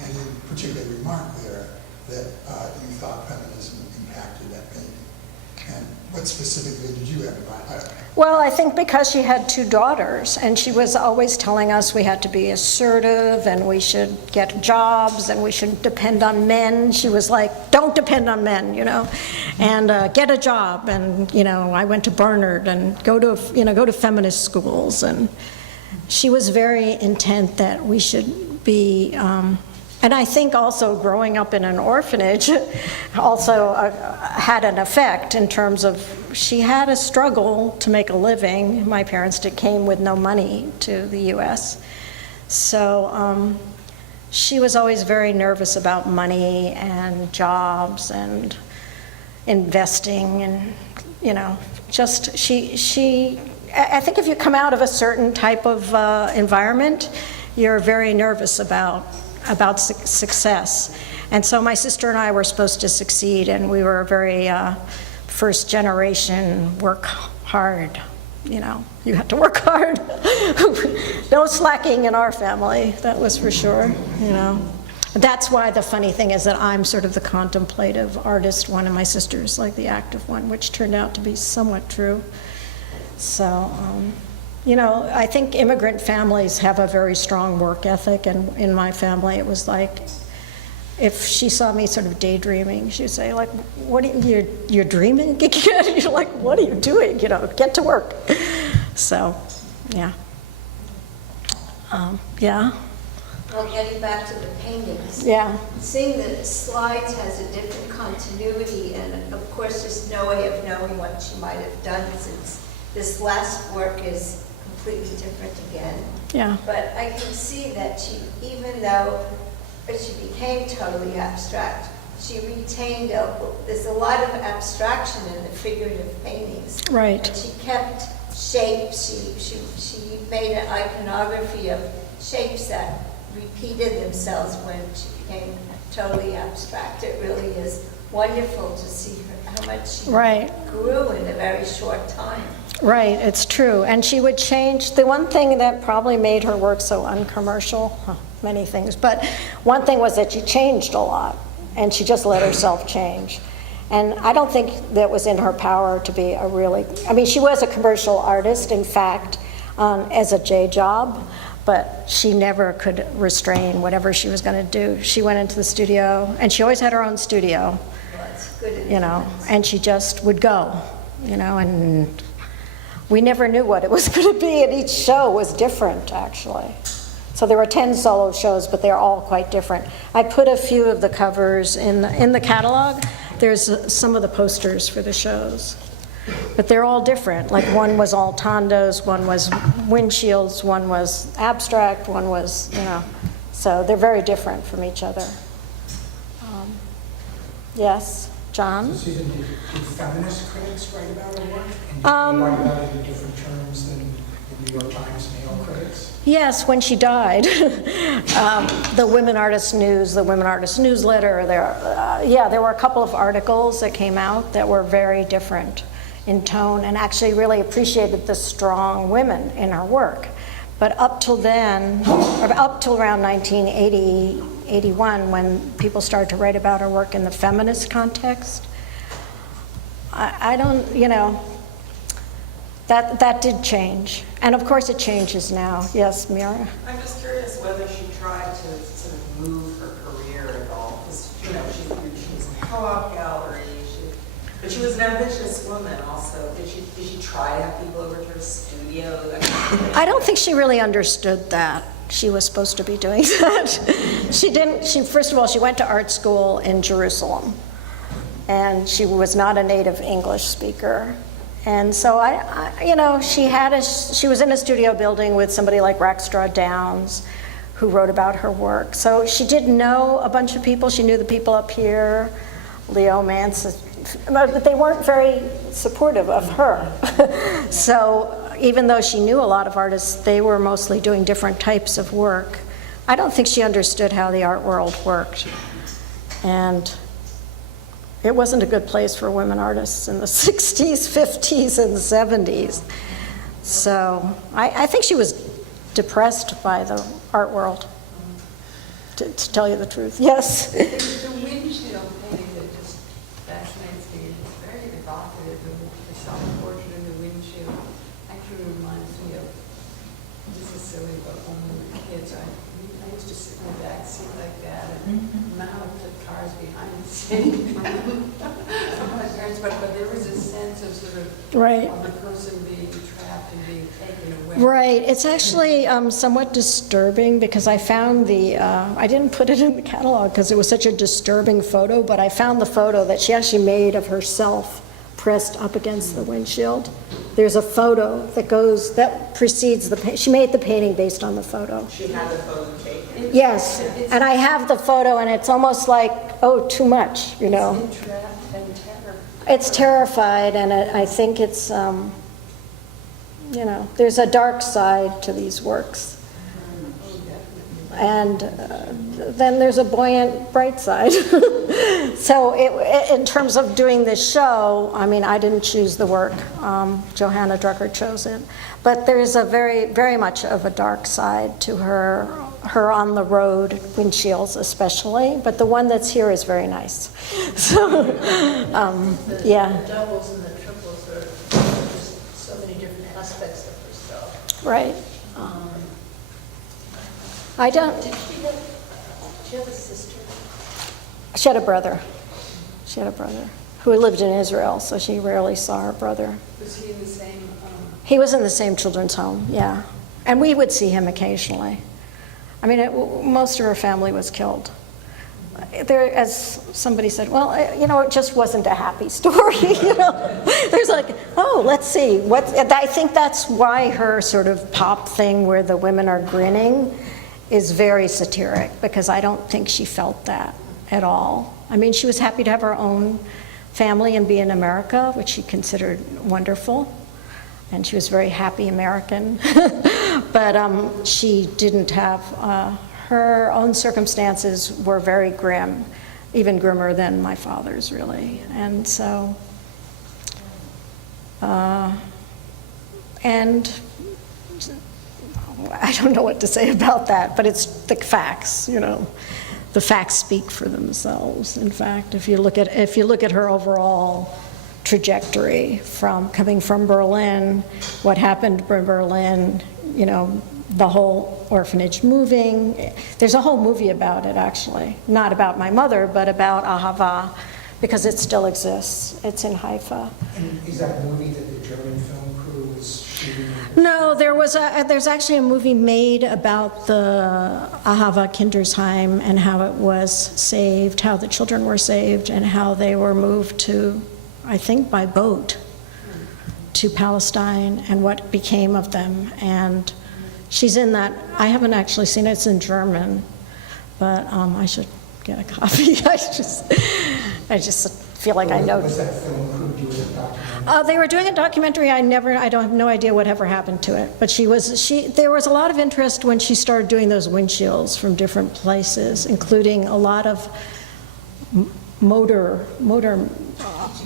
and you particularly remarked there that you thought feminism impacted that painting. And what specifically did you have in mind? Well, I think because she had two daughters, and she was always telling us we had to be assertive, and we should get jobs, and we shouldn't depend on men. She was like, don't depend on men, you know, and get a job. And, you know, I went to Barnard and go to feminist schools. And she was very intent that we should be, and I think also growing up in an orphanage also had an effect in terms of she had a struggle to make a living. My parents came with no money to the U.S. So she was always very nervous about money and jobs and investing and, you know, just I think if you come out of a certain type of environment, you're very nervous about success. And so my sister and I were supposed to succeed, and we were very first generation, work hard, you know. You had to work hard. No slacking in our family, that was for sure, you know. That's why the funny thing is that I'm sort of the contemplative artist one, and my sister's like the active one, which turned out to be somewhat true. So, you know, I think immigrant families have a very strong work ethic, and in my family it was like, if she saw me sort of daydreaming, she'd say, like, what are you're dreaming? You're like, what are you doing? You know, get to work. So, yeah. Yeah. Well, getting back to the paintings. Yeah. Seeing the slides has a different continuity, and of course there's no way of knowing what she might have done since this last work is completely different again. Yeah. But I can see that she, even though she became totally abstract, she retained there's a lot of abstraction in the figurative paintings. Right. And she kept shapes. She made an iconography of shapes that repeated themselves when she became totally abstract. It really is wonderful to see how much she grew in a very short time. Right, it's true. And she would change. The one thing that probably made her work so uncommercial, many things, but one thing was that she changed a lot, and she just let herself change. And I don't think that was in her power to be I mean, she was a commercial artist, in fact, as a day job, but she never could restrain whatever she was going to do. She went into the studio, and she always had her own studio, Well, it's good, you know, and she just would go, you know, and we never knew what it was going to be, and each show was different, actually. So there were 10 solo shows, but they're all quite different. I put a few of the covers in the catalog. There's some of the posters for the shows. But they're all different. Like one was all tondos, one was windshields, one was abstract, one was, so they're very different from each other. Yes, John? So Susan, did feminist critics write about her work? And did they write about it in different terms than the New York Times male critics? Yes, when she died, the Women Artists News, the Women Artists Newsletter, there were a couple of articles that came out that were very different in tone and actually really appreciated the strong women in her work. But up till then, or up till around 1980, 81, when people started to write about her work in the feminist context, I don't, that did change. And of course it changes now. Yes, Mira? I'm just curious whether she tried to sort of move her career at all, because, she was in the co-op gallery, but she was an ambitious woman also. Did she try to have people over to her studio? That kind of thing? I don't think she really understood that she was supposed to be doing that. She didn't, first of all, she went to art school in Jerusalem, and she was not a native English speaker. And so she was in a studio building with somebody like Rackstraw Downs, who wrote about her work. So she did know a bunch of people. She knew the people up here, Leo Mance, but they weren't very supportive of her. So even though she knew a lot of artists, they were mostly doing different types of work. I don't think she understood how the art world worked. And it wasn't a good place for women artists in the 60s, 50s, and 70s. So I think she was depressed by the art world, to tell you the truth. Yes? The windshield painting that just fascinates me. It's very evocative. The self-portrait in the windshield actually reminds me of, this is silly, but when we were kids, I used to sit in the back seat like that and mount the cars behind the seat from my parents. But there was a sense of sort of, Right. of the person being trapped and being taken away. Right. It's actually somewhat disturbing because I found I didn't put it in the catalog because it was such a disturbing photo, but I found the photo that she actually made of herself pressed up against the windshield. There's a photo that precedes she made the painting based on the photo. She had the photo taken. Yes, and I have the photo and it's almost like, oh, too much, It's entrapped and terror. It's terrified, and I think it's, there's a dark side to these works. And then there's a buoyant, bright side. So in terms of doing this show, I mean, I didn't choose the work. Johanna Drucker chose it. But there's a very, very much of a dark side to her on the road, windshields especially. But the one that's here is very nice. So, yeah. The doubles and the triples are just so many different aspects of herself. Right. I don't. Did she have a sister? She had a brother. Who lived in Israel, so she rarely saw her brother. Was he in the same? He was in the same children's home, yeah. And we would see him occasionally. I mean, most of her family was killed. As somebody said, well, it just wasn't a happy story, There's like, oh, let's see. I think that's why her sort of pop thing where the women are grinning is very satiric, because I don't think she felt that at all. I mean, she was happy to have her own family and be in America, which she considered wonderful. And she was very happy American. But she didn't have, her own circumstances were very grim, even grimmer than my father's, really. And so, and I don't know what to say about that, but it's the facts, The facts speak for themselves. In fact, if you look at her overall trajectory coming from Berlin, what happened in Berlin, the whole orphanage moving. There's a whole movie about it, actually. Not about my mother, but about Ahava, because it still exists. It's in Haifa. And is that a movie that the German film crew was shooting? No, there's actually a movie made about the Ahava Kindersheim and how it was saved, how the children were saved, and how they were moved to, I think by boat, to Palestine, and what became of them. And she's in that. I haven't actually seen it. It's in German, but I should get a copy. I just feel like I know. Was that film crew doing a documentary? They were doing a documentary. I don't have no idea whatever happened to it. But there was a lot of interest when she started doing those windshields from different places, including a lot of motor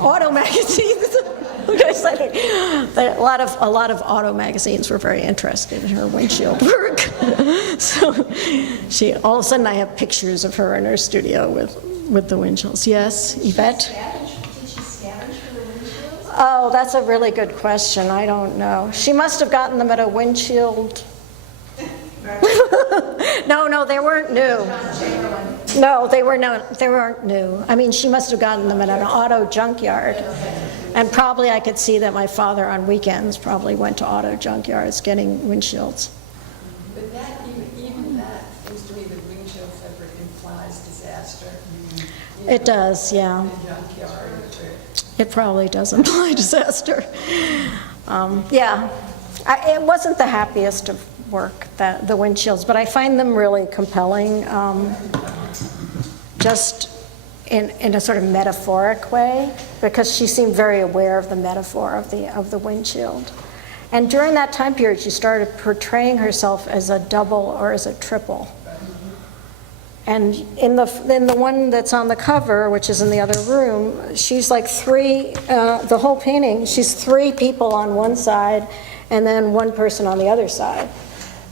auto magazines. A lot of auto magazines were very interested in her windshield work. So all of a sudden I have pictures of her in her studio with the windshields. Yes, Yvette? Did she scavenge for the windshields? Oh, that's a really good question. I don't know. She must have gotten them at a windshield. No, they weren't new. No, they weren't new. I mean, she must have gotten them at an auto junkyard. And probably I could see that my father on weekends probably went to auto junkyards getting windshields. But that, even that, seems to me that windshield fabric implies disaster. You It know, does, yeah. in a junkyard, or- It probably does imply disaster. Yeah, it wasn't the happiest of work, the windshields, but I find them really compelling, just in a sort of metaphoric way, because she seemed very aware of the metaphor of the windshield. And during that time period, she started portraying herself as a double or as a triple. And in the one that's on the cover, which is in the other room, she's like the whole painting, she's three people on one side and then one person on the other side.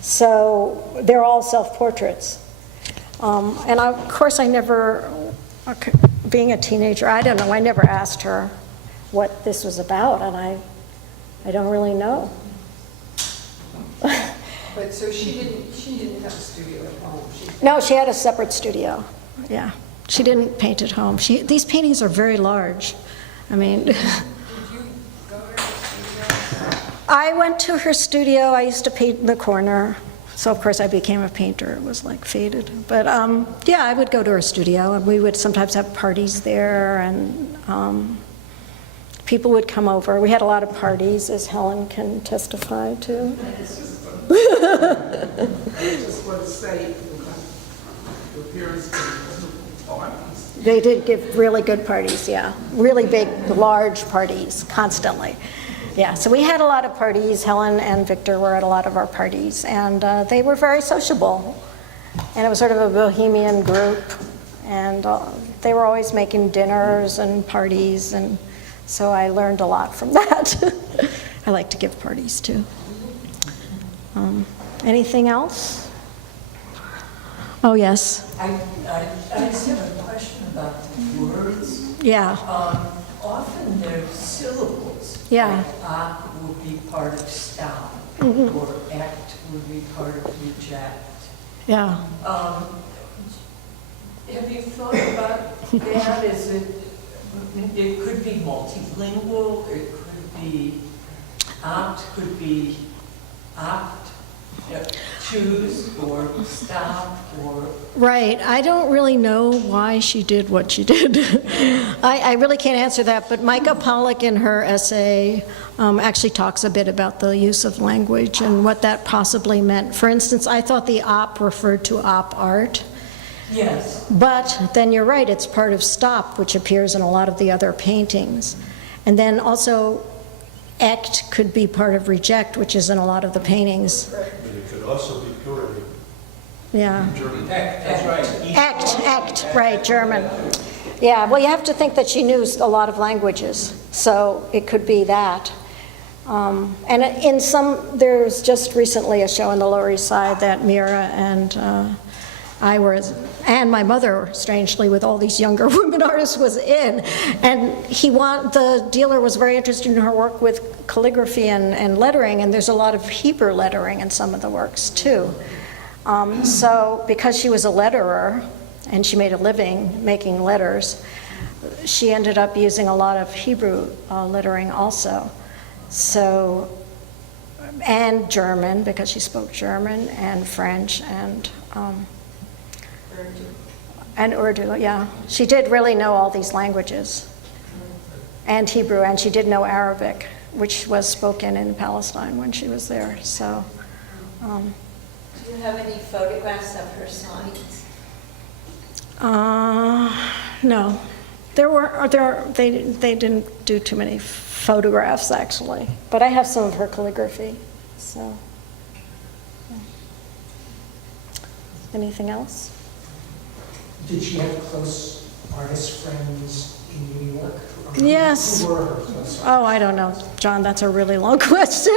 So they're all self-portraits. And of course being a teenager, I don't know, I never asked her what this was about, and I don't really know. But so she didn't have a studio at home. No, she had a separate studio, yeah. She didn't paint at home. These paintings are very large. I mean, Did you go to her studio? I went to her studio. I used to paint in the corner. So, of course, I became a painter. It was like faded. But, yeah, I would go to her studio, and we would sometimes have parties there, and people would come over. We had a lot of parties, as Helen can testify to. I just want to say, the appearance of parties. They did give really good parties, yeah. Really big, large parties, constantly. Yeah, so we had a lot of parties. Helen and Victor were at a lot of our parties, and they were very sociable. And it was sort of a bohemian group, and they were always making dinners and parties, and so I learned a lot from that. I like to give parties, too. Anything else? Oh, yes. I just have a question about the words. Yeah. Often they're syllables. Yeah. Like ak would be part of stop, or act would be part of reject. Yeah. Have you thought about that? It could be multilingual, it could be opt, choose, or stop, or... Right. I don't really know why she did what she did. I really can't answer that, but Micah Pollock in her essay actually talks a bit about the use of language and what that possibly meant. For instance, I thought the op referred to op art. Yes. But then you're right, it's part of stop, which appears in a lot of the other paintings. And then also, ect could be part of reject, which is in a lot of the paintings. But it could also be purely Yeah. German. That's right. Act, right, German. Yeah, well, you have to think that she knew a lot of languages, so it could be that. And in there's just recently a show on the Lower East Side that Mira and I were, and my mother, strangely, with all these younger women artists, was in. And the dealer was very interested in her work with calligraphy and lettering, and there's a lot of Hebrew lettering in some of the works, too. So because she was a letterer, and she made a living making letters, she ended up using a lot of Hebrew lettering also. So and German, because she spoke German, and French, and Urdu, yeah. She did really know all these languages, and Hebrew, and she did know Arabic, which was spoken in Palestine when she was there, so. Do you have any photographs of her signs? No. They didn't do too many photographs, actually, but I have some of her calligraphy, so. Anything else? Did she have close artist friends in New York? Yes. Who were her close artists? Oh, I don't know, John, that's a really long question.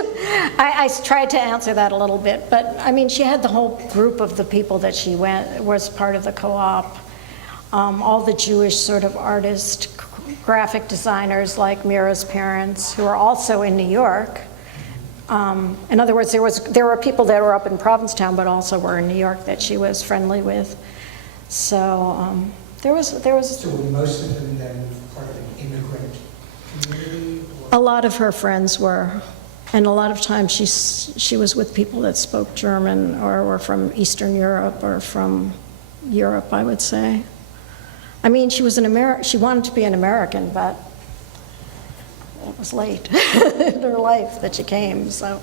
I tried to answer that a little bit, but I mean, she had the whole group of the people that she was part of the co-op, all the Jewish sort of artists, graphic designers like Mira's parents, who are also in New York. In other words, there were people that were up in Provincetown, but also were in New York that she was friendly with. So there was. So were most of them then part of an immigrant community? A lot of her friends were, and a lot of times she was with people that spoke German or were from Eastern Europe or from Europe, I would say. I mean, she wanted to be an American, but it was late in her life that she came, so.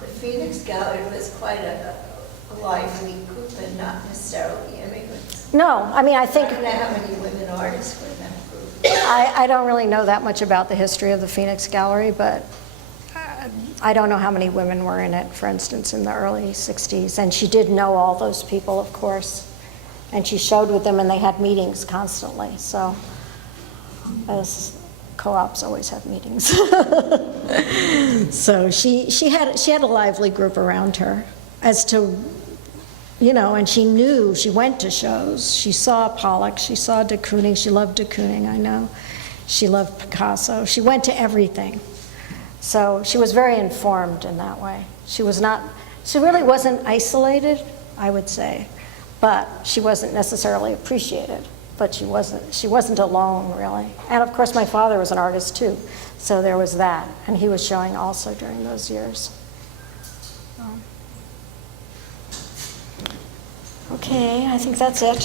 The Phoenix Gallery was quite a lively group and not necessarily immigrants. No, I mean, I think. I don't know how many women artists were in that group. I don't really know that much about the history of the Phoenix Gallery, but I don't know how many women were in it, for instance, in the early 60s. And she did know all those people, of course. And she showed with them, and they had meetings constantly. So, as co-ops always have meetings. So she had a lively group around her as to, and she went to shows. She saw Pollock, she saw de Kooning, she loved de Kooning, I know. She loved Picasso. She went to everything. So she was very informed in that way. She really wasn't isolated, I would say, but she wasn't necessarily appreciated. But she wasn't alone, really. And of course, my father was an artist too, so there was that. And he was showing also during those years. Okay, I think that's it.